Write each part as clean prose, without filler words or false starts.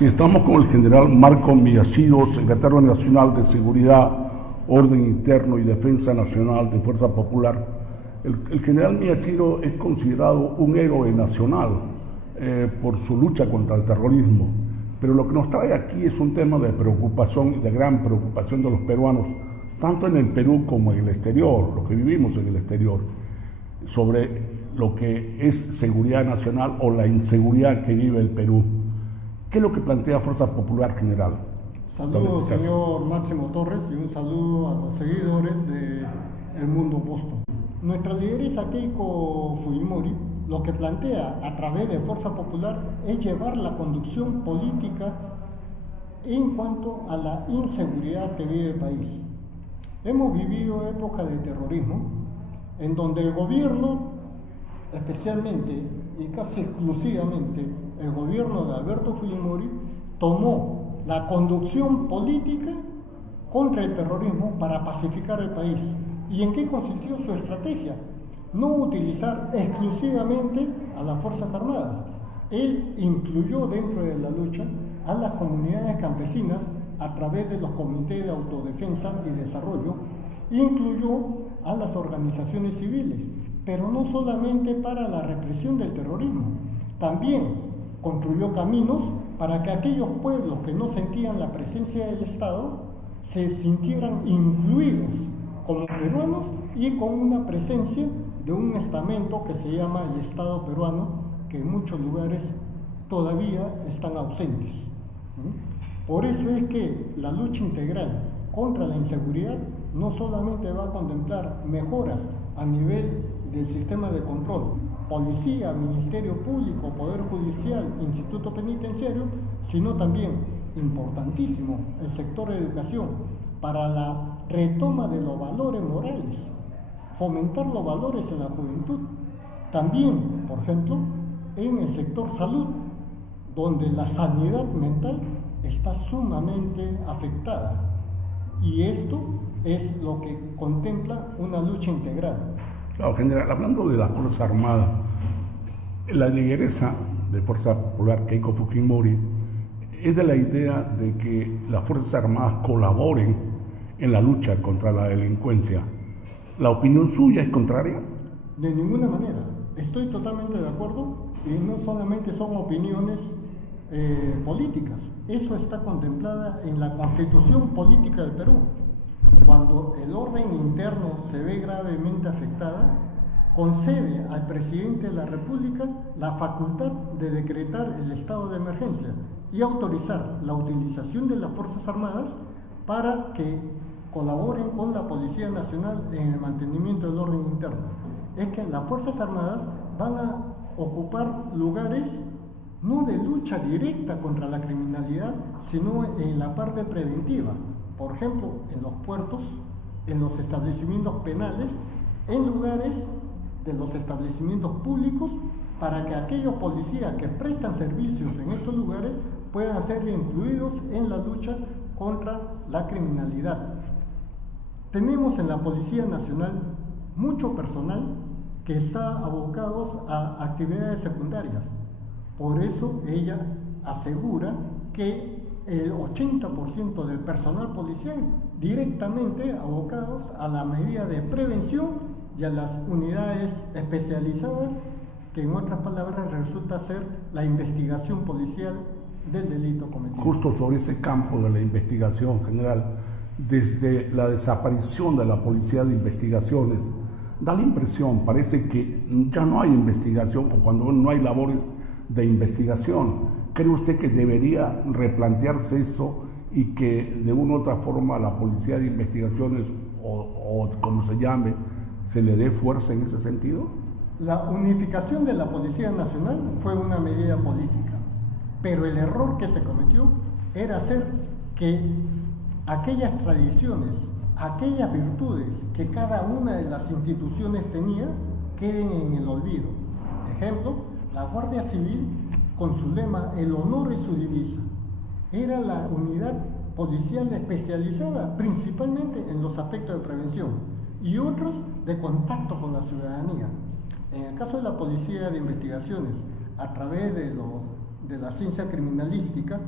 Sí, estamos con el general Marco Millasido, secretario nacional de Seguridad, Orden Interno y Defensa Nacional de Fuerza Popular. El general Millasido es considerado un héroe nacional por su lucha contra el terrorismo, pero lo que nos trae aquí es un tema de preocupación y de gran preocupación de los peruanos, tanto en el Perú como en el exterior, los que vivimos en el exterior, sobre lo que es seguridad nacional o la inseguridad que vive el Perú. ¿Qué es lo que plantea Fuerza Popular, general? Saludos, señor Máximo Torres, y un saludo a los seguidores de El Mundo Boston. Nuestra lideresa Keiko Fujimori lo que plantea a través de Fuerza Popular es llevar la conducción política en cuanto a la inseguridad que vive el país. Hemos vivido épocas de terrorismo en donde el gobierno, especialmente y casi exclusivamente el gobierno de Alberto Fujimori, tomó la conducción política contra el terrorismo para pacificar el país. ¿Y en qué consistió su estrategia? No utilizar exclusivamente a las Fuerzas Armadas. Él incluyó dentro de la lucha a las comunidades campesinas a través de los comités de autodefensa y desarrollo, incluyó a las organizaciones civiles, pero no solamente para la represión del terrorismo, también construyó caminos para que aquellos pueblos que no sentían la presencia del Estado se sintieran incluidos como peruanos y con una presencia de un estamento que se llama el Estado peruano, que en muchos lugares todavía están ausentes. Por eso es que la lucha integral contra la inseguridad no solamente va a contemplar mejoras a nivel del sistema de control, policía, Ministerio Público, Poder Judicial, Instituto Penitenciario, sino también, importantísimo, el sector de educación para la retoma de los valores morales, fomentar los valores en la juventud. También, por ejemplo, en el sector salud, donde la sanidad mental está sumamente afectada. Y esto es lo que contempla una lucha integral. Claro, general, hablando de la Fuerza Armada, la lideresa de Fuerza Popular, Keiko Fujimori, es de la idea de que las Fuerzas Armadas colaboren en la lucha contra la delincuencia. ¿La opinión suya es contraria? De ninguna manera. Estoy totalmente de acuerdo, y no solamente son opiniones políticas. Eso está contemplada en la Constitución Política del Perú. Cuando el orden interno se ve gravemente afectada, concede al presidente de la República la facultad de decretar el estado de emergencia y autorizar la utilización de las Fuerzas Armadas para que colaboren con la Policía Nacional en el mantenimiento del orden interno. Es que las Fuerzas Armadas van a ocupar lugares no de lucha directa contra la criminalidad, sino en la parte preventiva. Por ejemplo, en los puertos, en los establecimientos penales, en lugares de los establecimientos públicos, para que aquellos policías que prestan servicios en estos lugares puedan ser incluidos en la lucha contra la criminalidad. Tenemos en la Policía Nacional mucho personal que está abocado a actividades secundarias. Por eso ella asegura que el 80% del personal policial directamente abocados a la medida de prevención y a las unidades especializadas, que en otras palabras resulta ser la investigación policial del delito cometido. Justo sobre ese campo de la investigación, general, desde la desaparición de la Policía de Investigaciones, da la impresión, parece que ya no hay investigación, o cuando no hay labores de investigación. ¿Cree usted que debería replantearse eso y que de una u otra forma la Policía de Investigaciones, o como se llame, se le dé fuerza en ese sentido? La unificación de la Policía Nacional fue una medida política, pero el error que se cometió era hacer que aquellas tradiciones, aquellas virtudes que cada una de las instituciones tenía, queden en el olvido. Ejemplo, la Guardia Civil, con su lema "El honor es su divisa", era la unidad policial especializada principalmente en los aspectos de prevención y otros de contacto con la ciudadanía. En el caso de la Policía de Investigaciones, a través de la ciencia criminalística,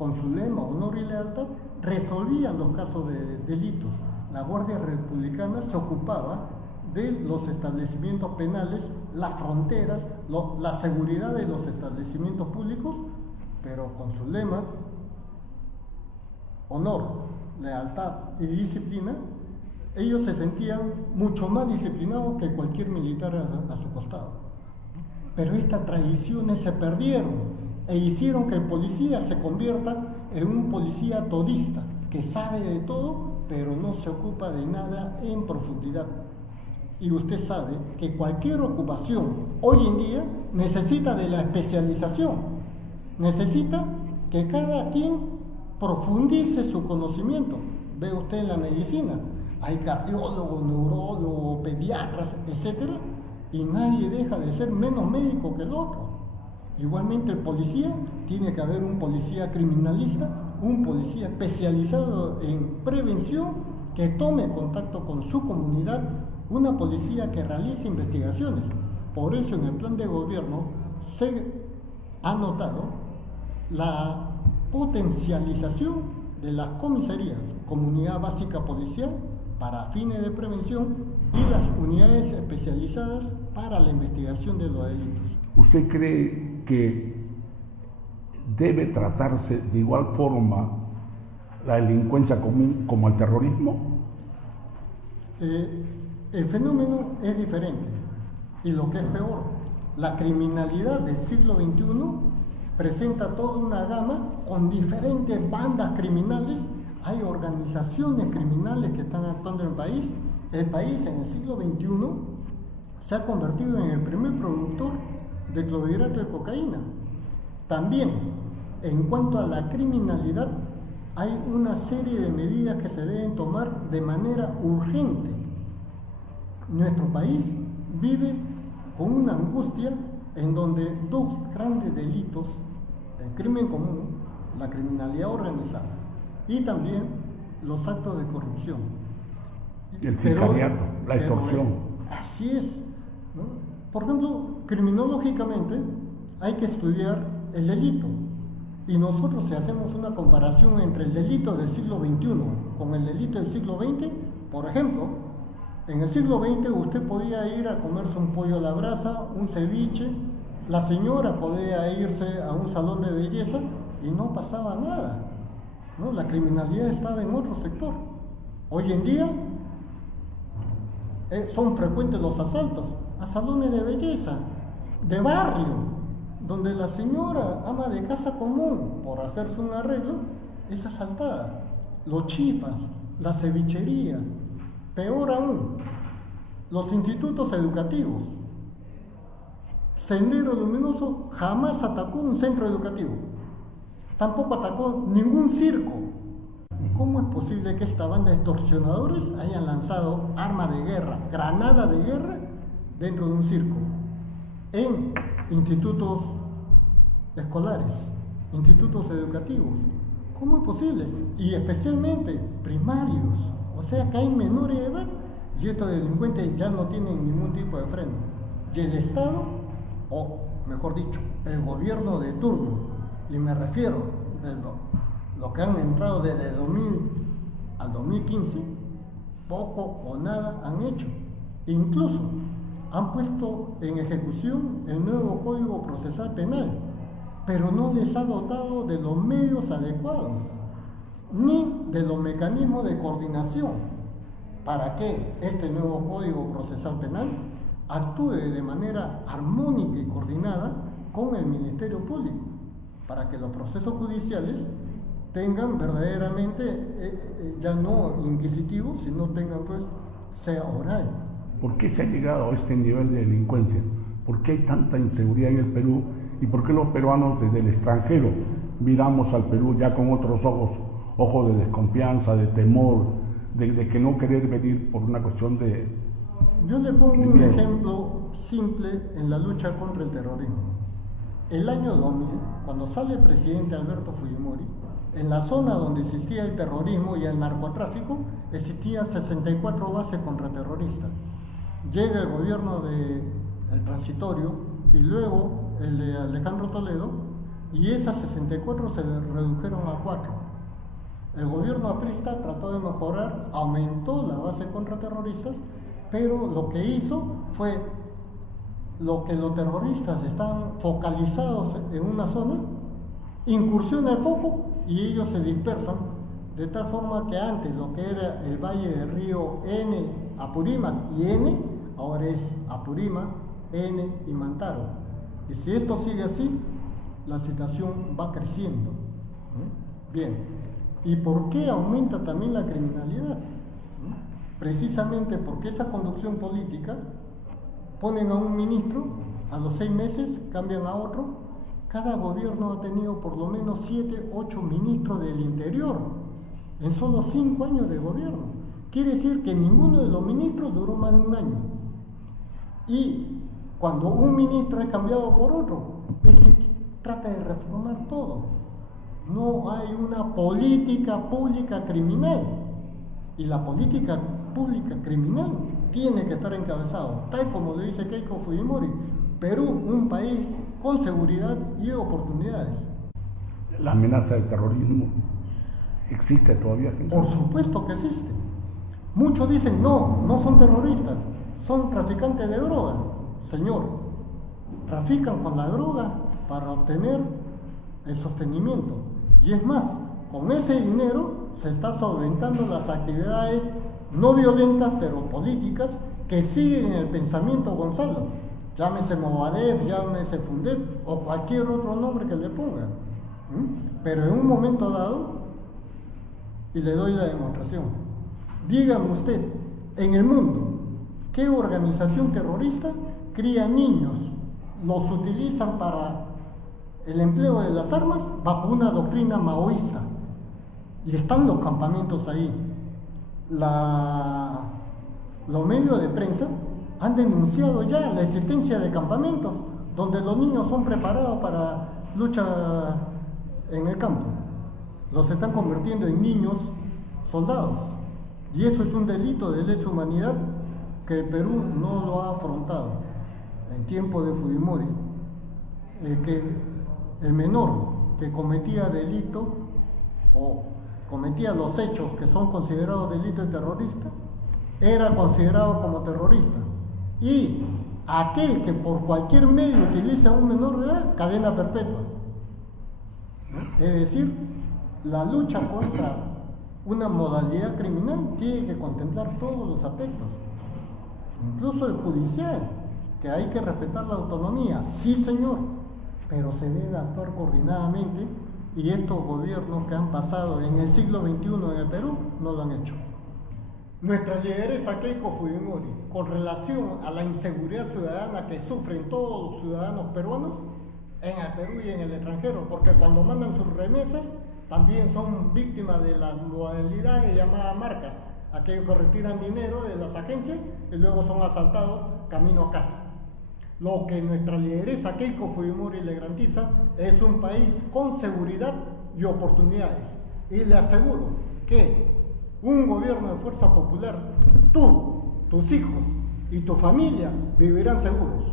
con su lema honor y lealtad, resolvían los casos de delitos. La Guardia Republicana se ocupaba de los establecimientos penales, las fronteras, la seguridad de los establecimientos públicos, pero con su lema honor, lealtad y disciplina. Ellos se sentían mucho más disciplinados que cualquier militar a su costado. Pero estas tradiciones se perdieron e hicieron que el policía se convierta en un policía todista, que sabe de todo, pero no se ocupa de nada en profundidad. Y usted sabe que cualquier ocupación hoy en día necesita de la especialización, necesita que cada quien profundice su conocimiento. Ve usted en la medicina, hay cardiólogos, neurólogos, pediatras, etcétera, y nadie deja de ser menos médico que el otro. Igualmente el policía, tiene que haber un policía criminalista, un policía especializado en prevención, que tome contacto con su comunidad, una policía que realice investigaciones. Por eso en el plan de gobierno se ha notado la potencialización de las comisarías, comunidad básica policial, para fines de prevención, y las unidades especializadas para la investigación de los delitos. ¿Usted cree que debe tratarse de igual forma la delincuencia común como el terrorismo? El fenómeno es diferente, y lo que es peor, la criminalidad del siglo XXI presenta toda una gama con diferentes bandas criminales. Hay organizaciones criminales que están actuando en el país. El país en el siglo XXI se ha convertido en el primer productor de clorhidrato de cocaína. También, en cuanto a la criminalidad, hay una serie de medidas que se deben tomar de manera urgente. Nuestro país vive con una angustia en donde dos grandes delitos, el crimen común, la criminalidad organizada, y también los actos de corrupción. El sicariato, la extorsión. Así es, ¿no? Por ejemplo, criminológicamente hay que estudiar el delito. Y nosotros, si hacemos una comparación entre el delito del siglo XXI con el delito del siglo XX, por ejemplo, en el siglo XX usted podía ir a comerse un pollo a la brasa, un ceviche, la señora podía irse a un salón de belleza y no pasaba nada, ¿no? La criminalidad estaba en otro sector. Hoy en día son frecuentes los asaltos a salones de belleza, de barrio, donde la señora ama de casa común, por hacerse un arreglo, es asaltada. Los chifas, la cevichería, peor aún, los institutos educativos. Sendero Luminoso jamás atacó un centro educativo, tampoco atacó ningún circo. ¿Cómo es posible que esta banda de extorsionadores hayan lanzado armas de guerra, granadas de guerra, dentro de un circo, en institutos escolares, institutos educativos? ¿Cómo es posible? Y especialmente primarios, o sea que hay menores de edad, y estos delincuentes ya no tienen ningún tipo de freno. Y el Estado, o mejor dicho, el gobierno de turno, y me refiero a lo que han entrado desde 2000 al 2015, poco o nada han hecho. Incluso han puesto en ejecución el nuevo Código Procesal Penal, pero no les ha dotado de los medios adecuados, ni de los mecanismos de coordinación para que este nuevo Código Procesal Penal actúe de manera armónica y coordinada con el Ministerio Público, para que los procesos judiciales tengan verdaderamente, ya no inquisitivos, sino tengan pues, sea oral. ¿Por qué se ha llegado a este nivel de delincuencia? ¿Por qué hay tanta inseguridad en el Perú? ¿Y por qué los peruanos desde el extranjero miramos al Perú ya con otros ojos de desconfianza, de temor, de que no querer venir por una cuestión de... Yo le pongo un ejemplo simple en la lucha contra el terrorismo. El año 2000, cuando sale el presidente Alberto Fujimori, en la zona donde existía el terrorismo y el narcotráfico, existían 64 bases contraterroristas. Llega el gobierno del transitorio y luego el de Alejandro Toledo, y esas 64 se redujeron a 4. El gobierno aprista trató de mejorar, aumentó la base contra terroristas, pero lo que hizo fue lo que los terroristas están focalizados en una zona, incursiona el foco y ellos se dispersan, de tal forma que antes lo que era el valle del río N, Apurímac y N, ahora es Apurímac, N y Mantaro. Y si esto sigue así, la situación va creciendo. Bien, ¿y por qué aumenta también la criminalidad? Precisamente porque esa conducción política, ponen a un ministro, a los 6 meses cambian a otro. Cada gobierno ha tenido por lo menos 7, 8 ministros del interior en solo 5 años de gobierno. Quiere decir que ninguno de los ministros duró más de un año. Y cuando un ministro es cambiado por otro, es que trata de reformar todo. No hay una política pública criminal. Y la política pública criminal tiene que estar encabezado, tal como le dice Keiko Fujimori, Perú, un país con seguridad y oportunidades. ¿La amenaza del terrorismo existe todavía? Por supuesto que existe. Muchos dicen, no son terroristas, son traficantes de droga. Señor, trafican con la droga para obtener el sostenimiento. Y es más, con ese dinero se está solventando las actividades no violentas, pero políticas, que siguen el pensamiento Gonzalo. Llámese Movadef, llámese Fundet, o cualquier otro nombre que le ponga. Pero en un momento dado, y le doy la demostración, dígame usted, en el mundo, ¿qué organización terrorista cría niños, los utilizan para el empleo de las armas bajo una doctrina maoísta? Y están los campamentos ahí. Los medios de prensa han denunciado ya la existencia de campamentos donde los niños son preparados para lucha en el campo. Los están convirtiendo en niños soldados. Y eso es un delito de lesa humanidad que el Perú no lo ha afrontado. En tiempo de Fujimori, el menor que cometía delito o cometía los hechos que son considerados delitos terroristas, era considerado como terrorista. Y aquel que por cualquier medio utilice a un menor de edad, cadena perpetua. Es decir, la lucha contra una modalidad criminal tiene que contemplar todos los aspectos, incluso el judicial, que hay que respetar la autonomía, sí señor, pero se debe actuar coordinadamente. Y estos gobiernos que han pasado en el siglo XXI en el Perú no lo han hecho. Nuestra lideresa Keiko Fujimori, con relación a la inseguridad ciudadana que sufren todos los ciudadanos peruanos en el Perú y en el extranjero, porque cuando mandan sus remesas también son víctimas de las modalidades llamadas marcas, aquellos que retiran dinero de las agencias y luego son asaltados camino a casa. Lo que nuestra lideresa Keiko Fujimori le garantiza es un país con seguridad y oportunidades. Y le aseguro que un gobierno de fuerza popular, tú, tus hijos y tu familia vivirán seguros.